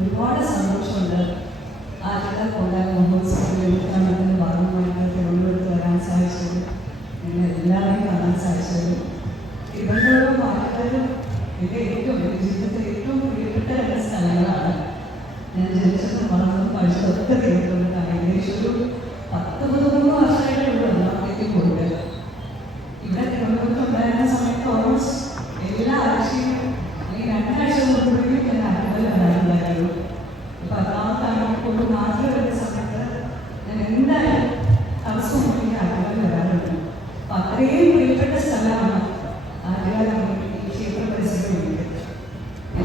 ഒരുപാട് സന്തോഷമുണ്ട്. ആരുടെ കൊണ്ടാൽ മഹോത്സവത്തിന്റെ ഭാഗമായിട്ട് തിരുവനന്തപുരത്ത് വരാൻ സാധിച്ചത്, നിങ്ങൾ എല്ലാവരെയും കാണാൻ സാധിച്ചത്. തിരുവനന്തപുരം ആൾക്കാരും എൻ്റെ ജീവിതത്തിൽ ഏറ്റവും പ്രിയപ്പെട്ട രണ്ട് സ്ഥലങ്ങളാണ്. ഞാൻ ജനിച്ചതും വളർന്നതും പഠിച്ചതൊക്കെ തിരുവനന്തപുരത്താണ്. ഏകദേശം ഒരു 10-13 വർഷമായിട്ടുള്ള എറണാകുളത്തേക്ക് പോയിട്ട് ഇവിടെ തിരുവനന്തപുരത്ത് ഉണ്ടായിരുന്ന സമയത്ത് ഓൾമോസ്റ്റ് എല്ലാ ആഴ്ചയും അല്ലെങ്കിൽ 2 ആഴ്ച കൂടുമ്പോഴേക്കും ഞാൻ ആറ്റുകാൽ വരാറുണ്ടായിരുന്നു. ഇപ്പം 10ാമത്തെ ആഴ്ച കൊണ്ട് നാട്ടിൽ വരുന്ന സമയത്ത് ഞാൻ എന്തായാലും തടസ്സം മുന്നിൽ ആറ്റുകാൽ വരാറുണ്ട്. അപ്പം അത്രയും പ്രിയപ്പെട്ട സ്ഥലമാണ് ആറ്റുകാൽ ഈ ക്ഷേത്ര പരിസരം.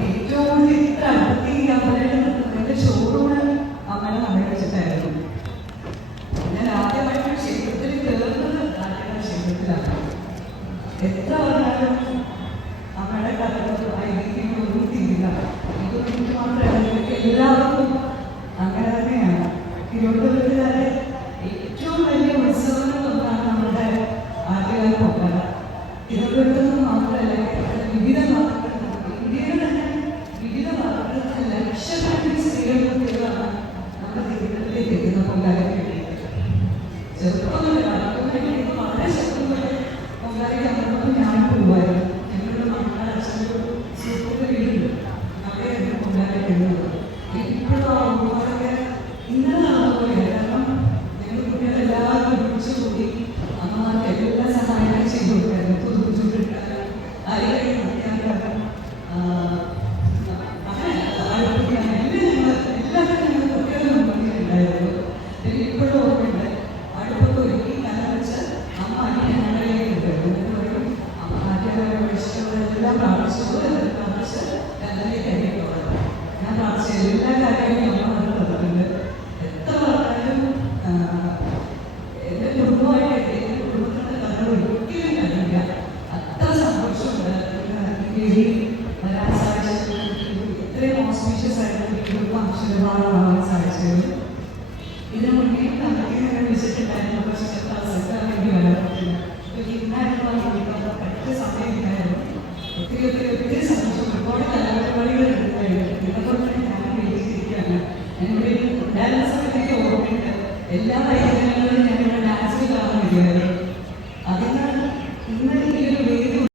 ഏറ്റവും ഇത്ര അടുത്ത് ഈ അമ്മയുടെ എൻ്റെ ചോറൂണ് അമ്മയുടെ നട വെച്ചിട്ടായിരുന്നു. ഞാൻ ആദ്യമായിട്ട് ക്ഷേത്രത്തിൽ കയറുന്നത് ആറ്റുകാൽ ക്ഷേത്രത്തിലാണ്. എത്ര പറഞ്ഞാലും അമ്മയുടെ കഥകളും ഐതിഹ്യങ്ങളൊന്നും തീരില്ല. ഇതൊന്നും എനിക്ക് മാത്രമല്ല, ഇതൊക്കെ എല്ലാവർക്കും അങ്ങനെ തന്നെയാണ്. തിരുവനന്തപുരത്തുകാരെ ഏറ്റവും വലിയ ഉത്സവങ്ങളൊന്നാണ് നമ്മുടെ ആറ്റുകാൽ പൊങ്കാല. തിരുവനന്തപുരത്ത് നിന്ന് മാത്രമല്ല, വിവിധ ഇന്ത്യയുടെ തന്നെ വിവിധ ഭാഗങ്ങളിൽ ലക്ഷക്കണക്കിന് സ്ത്രീകളും കുട്ടികളാണ് നമ്മുടെ തിരുവനന്തപുരത്തേക്ക് എത്തുന്ന പൊങ്കാലയ്ക്ക് വേണ്ടിയിട്ട്. ചെറുപ്പമൊന്നുമില്ല, അതൊന്നും വളരെ ചെറുപ്പം പൊങ്കാലയ്ക്ക് അന്നൊന്നും ഞാൻ പോകുമായിരുന്നു. ഞങ്ങളുടെ മക്കളുടെ അച്ഛനൊരു സുഹൃത്ത് വീടുണ്ട്, അവിടെയായിരുന്നു പൊങ്കാലയ്ക്ക് എഴുതുന്നത്. ഇപ്പോഴും ആ ഓർമ്മകളൊക്കെ ഇന്നലെ നടന്നുപോലെയാണ്. കാരണം ഞങ്ങൾ കുട്ടികളെല്ലാവരും ഒരുമിച്ച് കൂടി അമ്മമാർക്ക് എല്ലാ സഹായങ്ങളും ചെയ്തു കൊടുക്കായിരുന്നു. പുതുപുതുട്ടാനും അരികയും നടത്തിയാലും ഇപ്പോഴും ഓർമ്മയുണ്ട്. അടുപ്പൊക്കെ ഒരുക്കി കല വെച്ച് അമ്മ അടിയങ്ങളിലേക്ക് വരും. അമ്മ ആറ്റുകാരെല്ലാം പ്രാർത്ഥിച്ചു പ്രാർത്ഥിച്ച് കല്ലിലേക്ക് അരിയിട്ടുള്ളത്. ഞാൻ പ്രാർത്ഥിച്ച എല്ലാ കാര്യങ്ങളും